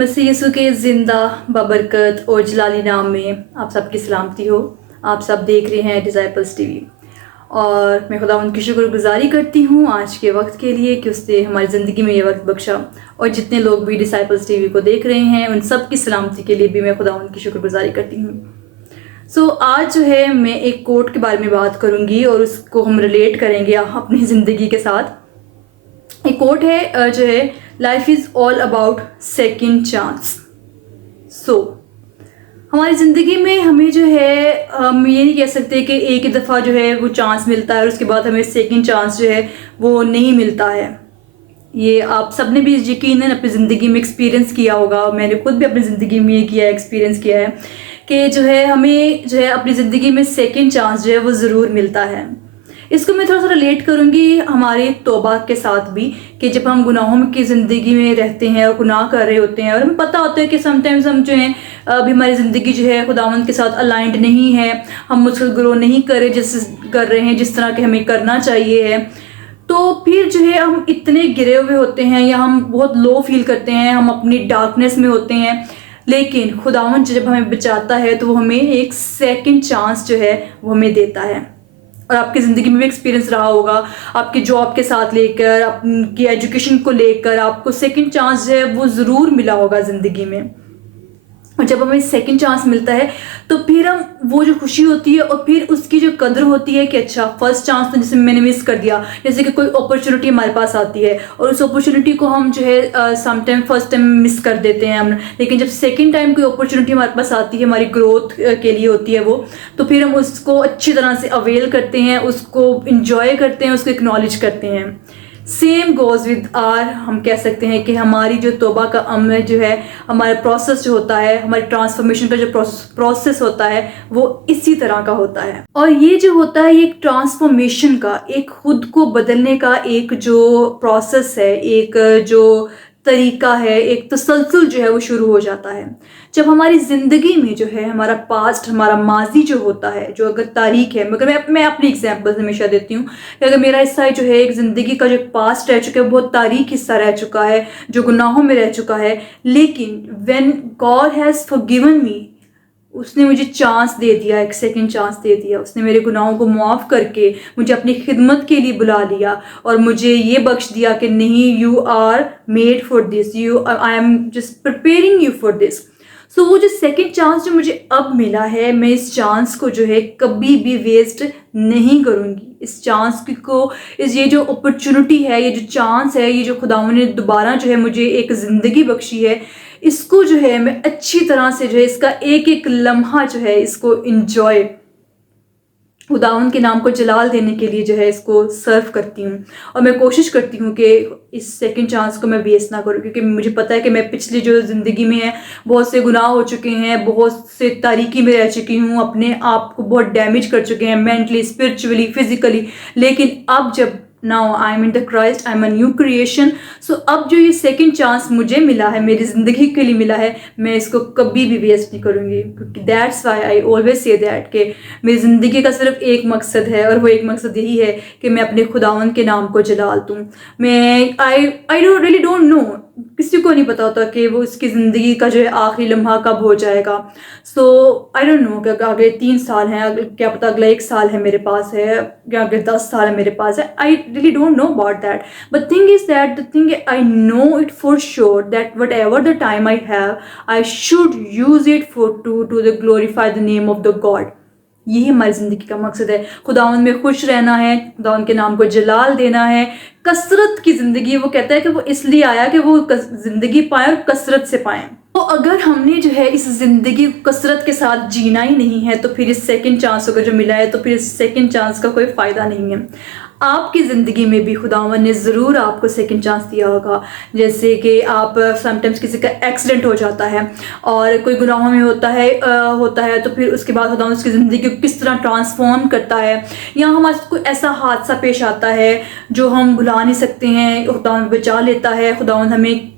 मसीह यीशु के ज़िंदा बबरकत और जलाली नाम में आप सबकी सलामती हो। आप सब देख रहे हैं डिज़ाइपल्स टीवी और मैं खुदा उनकी शुक्रगुजारी करती हूँ आज के वक्त के लिए कि उसने हमारी ज़िंदगी में ये वक्त बख्शा। और जितने लोग भी डिज़ाइपल्स टीवी को देख रहे हैं उन सब की सलामती के लिए भी मैं खुदा उनकी शुक्रगुजारी करती हूँ। आज जो है मैं एक कोट के बारे में बात करूँगी और उसको हम रिलेट करेंगे अपनी ज़िंदगी के साथ। एक कोट है जो है, life is all about second chance. हमारी ज़िंदगी में हमें जो है हम ये नहीं कह सकते कि एक ही दफ़ा जो है वो चांस मिलता है और उसके बाद हमें सेकेंड चांस जो है वो नहीं मिलता है। ये आप सब ने भी यकीनन अपनी ज़िंदगी में एक्सपीरियंस किया होगा। मैंने खुद भी अपनी ज़िंदगी में ये किया है, एक्सपीरियंस किया है कि जो है हमें जो है अपनी ज़िंदगी में सेकेंड चांस जो है वो ज़रूर मिलता है। इसको मैं थोड़ा सा रिलेट करूँगी हमारे तौबा के साथ भी कि जब हम गुनाहों की ज़िंदगी में रहते हैं और गुनाह कर रहे होते हैं और हमें पता होता है कि समटाइम्स हम जो हैं अभी हमारी ज़िंदगी जो है खुदावंद के साथ अलाइंड नहीं है, हम मुझको ग्रो नहीं कर रहे हैं जिस तरह के हमें करना चाहिए है। तो फिर जो है हम इतने गिरे हुए होते हैं या हम बहुत लो फील करते हैं, हम अपनी डार्कनेस में होते हैं। लेकिन खुदावंद जब हमें बचाता है तो वो हमें एक सेकंड चांस जो है वो हमें देता है। और आपकी ज़िंदगी में भी एक्सपीरियंस रहा होगा, आपकी जॉब के साथ लेकर, आपकी एजुकेशन को लेकर आपको सेकंड चांस जो है वो ज़रूर मिला होगा ज़िंदगी में। और जब हमें सेकंड चांस मिलता है तो फिर हम वो जो खुशी होती है और फिर उसकी जो कदर होती है कि अच्छा फर्स्ट चांस तो जैसे मैंने मिस कर दिया, जैसे कि कोई अपॉर्चुनिटी हमारे पास आती है और उस अपॉर्चुनिटी को हम जो है समटाइम फर्स्ट टाइम मिस कर देते हैं हम। लेकिन जब सेकंड टाइम कोई अपॉर्चुनिटी हमारे पास आती है, हमारी ग्रोथ के लिए होती है वो, तो फिर हम उसको अच्छी तरह से अवेल करते हैं, उसको इंजॉय करते हैं, उसको एक्नॉलेज करते हैं। सेम गोज़ विद आर, हम कह सकते हैं कि हमारी जो तौबा का अमल जो है, हमारा प्रोसेस जो होता है, हमारी ट्रांसफॉर्मेशन का जो प्रोसेस होता है वो इसी तरह का होता है। और ये जो होता है, ये एक ट्रांसफॉर्मेशन का, एक खुद को बदलने का एक जो प्रोसेस है, एक जो तरीका है, एक तसलसल जो है वो शुरू हो जाता है जब हमारी ज़िंदगी में जो है हमारा पास्ट, हमारा माजी जो होता है, जो अगर तारीख है, मगर मैं अपनी एग्जांपल हमेशा देती हूँ कि अगर मेरा हिस्सा जो है एक ज़िंदगी का जो पास्ट रह चुका है, बहुत तारीख हिस्सा रह चुका है, जो गुनाहों में रह चुका है, लेकिन व्हेन गॉड हैज़ फॉरगिवन मी, उसने मुझे चांस दे दिया, एक सेकंड चांस दे दिया, उसने मेरे गुनाहों को माफ़ करके मुझे अपनी खिदमत के लिए बुला लिया और मुझे ये बख्श दिया कि नहीं, you are made for this, I am just preparing you for this. So वो जो सेकंड चांस जो मुझे अब मिला है, मैं इस चांस को जो है कभी भी वेस्ट नहीं करूँगी। इस चांस को, ये जो अपॉर्चुनिटी है, ये जो चांस है, ये जो खुदावंद ने दोबारा जो है मुझे एक ज़िंदगी बख्शी है, इसको जो है मैं अच्छी तरह से जो है इसका एक एक लम्हा जो है इसको इंजॉय, खुदावंद के नाम को जलाल देने के लिए जो है इसको सर्व करती हूँ। और मैं कोशिश करती हूँ कि इस सेकंड चांस को मैं वेस्ट ना करूँ, क्योंकि मुझे पता है कि मैं पिछली जो ज़िंदगी में है बहुत से गुनाह हो चुके हैं, बहुत से तारीकी में रह चुकी हूँ, अपने आप को बहुत डैमेज कर चुके हैं मेंटली, स्पिरिचुअली, फिजिकली। लेकिन अब जब now I am in the Christ, I am a new creation. So अब जो ये सेकंड चांस मुझे मिला है, मेरी ज़िंदगी के लिए मिला है, मैं इसको कभी भी वेस्ट नहीं करूँगी, क्योंकि that's why I always say that कि मेरी ज़िंदगी का सिर्फ एक मकसद है और वो एक मकसद यही है कि मैं अपने खुदावंद के नाम को जलाल दूँ। मैं आई डोंट नो, किसी को नहीं पता होता कि वो उसकी ज़िंदगी का जो है आखिरी लम्हा कब हो जाएगा। सो आई डोंट नो कि अगले 3 साल हैं, क्या पता अगला 1 साल है मेरे पास है, या अगले 10 साल है मेरे पास है। I really don't know about that, but thing is that the thing I know it for sure that whatever the time I have, I should use it for to the glorify the name of the God. यही हमारी ज़िंदगी का मकसद है, खुदावंद में खुश रहना है, खुदावंद के नाम को जलाल देना है, कसरत की ज़िंदगी। वो कहता है कि वो इसलिए आया कि वो ज़िंदगी पाएँ और कसरत से पाएँ। तो अगर हमने जो है इस ज़िंदगी को कसरत के साथ जीना ही नहीं है तो फिर इस सेकंड चांस अगर जो मिला है तो फिर इस सेकंड चांस का कोई फ़ायदा नहीं है। आपकी ज़िंदगी में भी खुदावंद ने ज़रूर आपको सेकंड चांस दिया होगा। जैसे कि आप समटाइम्स किसी का एक्सीडेंट हो जाता है और कोई गुनाहों में होता है तो फिर उसके बाद खुदावंद उसकी ज़िंदगी को किस तरह ट्रांसफॉर्म करता है, या हमारे साथ कोई ऐसा हादसा पेश आता है जो हम भुला नहीं सकते हैं, खुदावंद बचा लेता है, खुदावंद हमें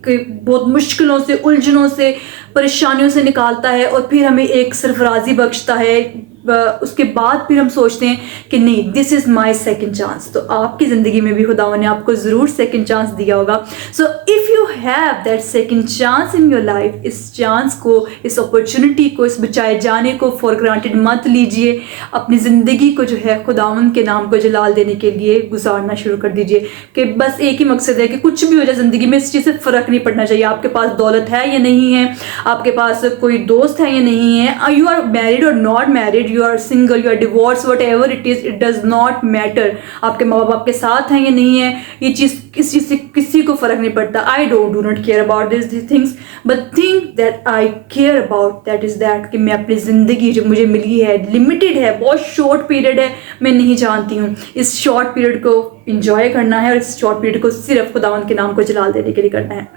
बहुत मुश्किलों से, उलझनों से, परेशानियों से निकालता है और फिर हमें एक सरफराजी बख्शता है, उसके बाद फिर हम सोचते हैं कि नहीं, this is my second chance. तो आपकी ज़िंदगी में भी खुदावन ने आपको ज़रूर सेकेंड चांस दिया होगा। So if you have that second chance in your life, इस चांस को, इस अपॉर्चुनिटी को, इस बचाए जाने को फॉर ग्रांटेड मत लीजिए। अपनी ज़िंदगी को जो है खुदावन के नाम को जलाल देने के लिए गुजारना शुरू कर दीजिए कि बस एक ही मकसद है कि कुछ भी हो जाए ज़िंदगी में, इस चीज़ से फ़र्क नहीं पड़ना चाहिए। आपके पास दौलत है या नहीं है, आपके पास कोई दोस्त है या नहीं है, यू आर मैरिड और not married, you are single, you are divorce, whatever it is, it does not matter. आपके माँ बाप आपके साथ हैं या नहीं है, ये चीज़ इस चीज़ से किसी को फ़र्क नहीं पड़ता। I do not care about this things, but thing that I care about that is that कि मैं अपनी ज़िंदगी जो मुझे मिली है, लिमिटेड है, बहुत शॉर्ट पीरियड है, मैं नहीं जानती हूँ, इस शॉर्ट पीरियड को इंजॉय करना है और इस शॉर्ट पीरियड को सिर्फ खुदावंद के नाम को जलाल देने के लिए करना है।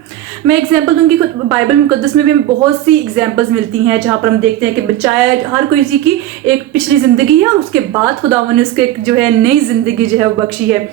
मैं एग्जांपल दूंगी, बाइबल मुकद्दस में भी हमें बहुत सी एग्जांपल्स मिलती हैं जहाँ पर हम देखते हैं कि बचाए हर कोई की एक पिछली ज़िंदगी है और उसके बाद खुदावंद ने उसको एक जो है नई ज़िंदगी जो है वो बख्शी है,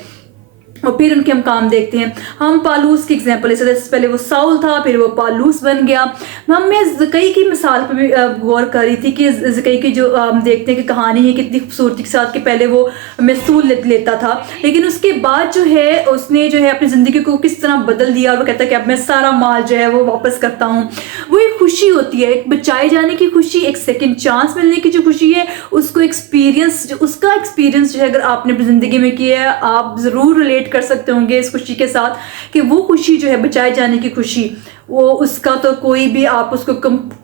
और फिर उनके हम काम देखते हैं। हम पालूस की एग्जांपल ले सकते हैं, पहले वो साउल था, फिर वो पालूस बन गया। मैं ज़कई की मिसाल पर भी गौर कर रही थी कि ज़कई की जो हम देखते हैं कि कहानी है कितनी खूबसूरती के साथ कि पहले वो महसूल लेता था, लेकिन उसके बाद जो है उसने जो है अपनी ज़िंदगी को किस तरह बदल दिया और वो कहता है कि अब मैं सारा माल जो है वो वापस करता हूँ। वो एक खुशी होती है, एक बचाए जाने की खुशी, एक सेकेंड चांस मिलने की जो खुशी है, उसको एक्सपीरियंस, उसका एक्सपीरियंस जो है अगर आपने अपनी ज़िंदगी में किया है, आप ज़रूर रिलेट कर सकते होंगे इस खुशी के साथ कि वो खुशी जो है बचाए जाने की खुशी, वो उसका तो कोई भी आप उसको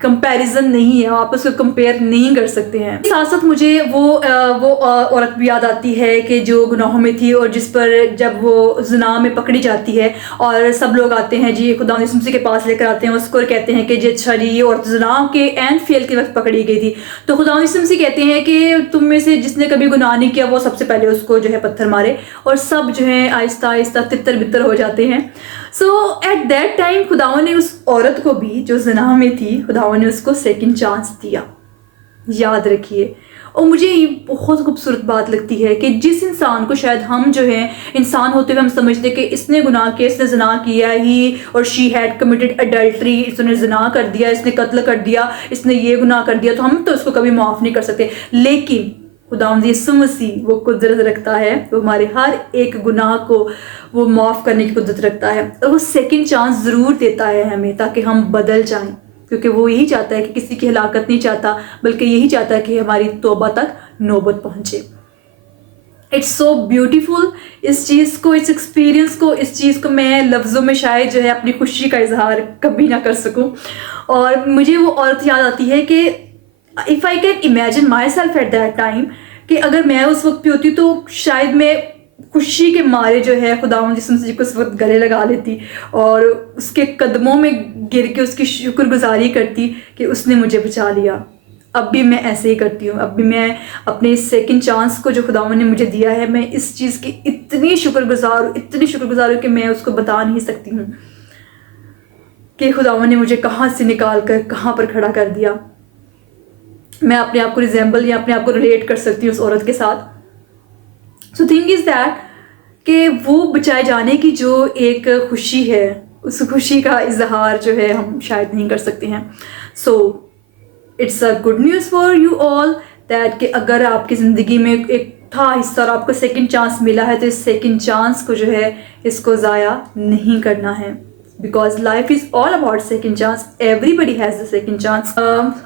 कंपैरिजन नहीं है, आप उसको कंपेयर नहीं कर सकते हैं। साथ साथ मुझे वो औरत भी याद आती है कि जो गुनाहों में थी और जिस पर जब वो ज़िना में पकड़ी जाती है और सब लोग आते हैं जी खुदा यीशु मसीह के पास लेकर आते हैं उसको और कहते हैं कि जी अच्छा जी ये औरत ज़िना के एंड फेल के वक्त पकड़ी गई थी, तो खुदा यीशु मसीह कहते हैं कि तुम में से जिसने कभी गुनाह नहीं किया वो सबसे पहले उसको जो है पत्थर मारे, और सब जो है आहिस्ता आहिस्ता तितर बितर हो जाते हैं। सो एट दैट टाइम खुदावन ने उस औरत को भी जो ज़िना में थी, खुदावन ने उसको सेकंड चांस दिया, याद रखिए। और मुझे ये बहुत खूबसूरत बात लगती है कि जिस इंसान को शायद हम जो है इंसान होते हुए हम समझते कि इसने गुनाह किया, इसने ज़िना किया, ही और शी हैड कमिटेड अडल्ट्री, इसने ज़िना कर दिया, इसने कत्ल कर दिया, इसने ये गुनाह कर दिया, तो हम तो उसको कभी माफ़ नहीं कर सकते। लेकिन खुदावंद यीशु मसीह वो कुदरत रखता है, वो हमारे हर एक गुनाह को वो माफ़ करने की कुदरत रखता है और वो सेकंड चांस ज़रूर देता है हमें ताकि हम बदल जाएं, क्योंकि वो यही चाहता है कि किसी की हलाकत नहीं चाहता, बल्कि यही चाहता है कि हमारी तौबा तक नौबत पहुँचे। इट्स सो ब्यूटीफुल, इस चीज़ को, इस एक्सपीरियंस को, इस चीज़ को मैं लफ्ज़ों में शायद जो है अपनी खुशी का इजहार कभी ना कर सकूँ। और मुझे वो औरत याद आती है कि if I can imagine my self at that time, कि अगर मैं उस वक्त पे होती तो शायद मैं खुशी के मारे जो है खुदावंद यीशु मसीह को उस वक्त गले लगा लेती और उसके कदमों में गिर के उसकी शुक्रगुजारी करती कि उसने मुझे बचा लिया। अब भी मैं ऐसे ही करती हूँ, अब भी मैं अपने सेकंड चांस को जो खुदावंद ने मुझे दिया है, मैं इस चीज़ की इतनी शुक्रगुजार हूँ कि मैं उसको बता नहीं सकती हूँ कि खुदावंद ने मुझे कहाँ से निकाल कर कहाँ पर खड़ा कर दिया। मैं अपने आप को रिजेंबल या अपने आप को रिलेट कर सकती हूँ उस औरत के साथ। सो थिंग इज़ दैट कि वो बचाए जाने की जो एक खुशी है, उस खुशी का इजहार जो है हम शायद नहीं कर सकते हैं। So it's a good news for you all that कि अगर आपकी ज़िंदगी में एक था हिस्सा और आपको सेकंड चांस मिला है, तो इस सेकंड चांस को जो है इसको ज़ाया नहीं करना है, because life is all about second chance. Everybody has the second chance.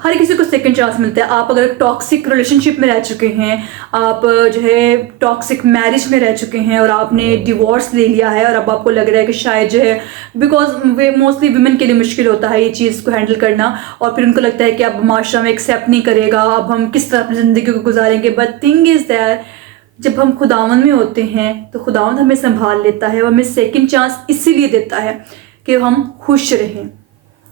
हर किसी को सेकेंड चांस मिलता है। आप अगर टॉक्सिक रिलेशनशिप में रह चुके हैं, आप जो है टॉक्सिक मैरिज में रह चुके हैं और आपने डिवोर्स ले लिया है और अब आपको लग रहा है कि शायद जो है, बिकॉज वे मोस्टली वुमेन के लिए मुश्किल होता है ये चीज़ को हैंडल करना, और फिर उनको लगता है कि अब माशरा में एक्सेप्ट नहीं करेगा, अब हम किस तरह अपनी ज़िंदगी को गुजारेंगे। बट थिंग इज़ दैट जब हम खुदावंद में होते हैं तो खुदावंद हमें संभाल लेता है और हमें सेकेंड चांस इसीलिए देता है कि हम खुश रहें।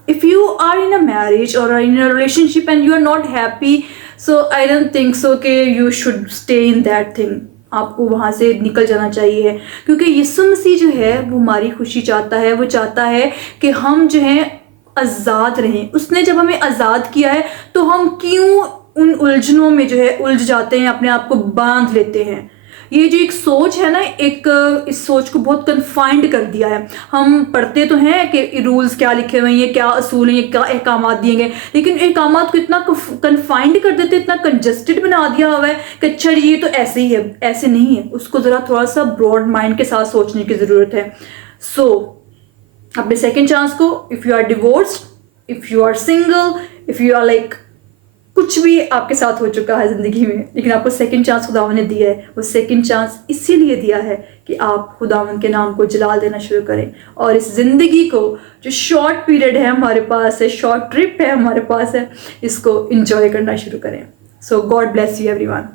If you are in a marriage or in a relationship and you are not happy, so I don't think so कि you should stay in that thing. आपको वहाँ से निकल जाना चाहिए, क्योंकि यीशु मसीह जो है वो हमारी खुशी चाहता है। वो चाहता है कि हम जो है आज़ाद रहें। उसने जब हमें आज़ाद किया है तो हम क्यों उन उलझनों में जो है उलझ जाते हैं, अपने आप को बांध लेते हैं। ये जो एक सोच है ना, एक इस सोच को बहुत कन्फाइंड कर दिया है। हम पढ़ते तो हैं कि रूल्स क्या लिखे हुए हैं, ये क्या असूल हैं, ये क्या अहकामात दिए गए, लेकिन अहकामात को इतना कन्फाइंड कर देते, इतना कंजस्टेड बना दिया हुआ है कि अच्छा ये तो ऐसे ही है, ऐसे नहीं है। उसको ज़रा थोड़ा सा ब्रॉड माइंड के साथ सोचने की ज़रूरत है। सो अपने सेकेंड चांस को, if you are divorced, if you are single, if you are like कुछ भी आपके साथ हो चुका है ज़िंदगी में, लेकिन आपको सेकंड चांस खुदावन ने दिया है, वो सेकंड चांस इसीलिए दिया है कि आप खुदावन के नाम को जलाल देना शुरू करें और इस ज़िंदगी को, जो शॉर्ट पीरियड है हमारे पास है, शॉर्ट ट्रिप है हमारे पास है, इसको इंजॉय करना शुरू करें। सो गॉड ब्लेस यू एवरीवन।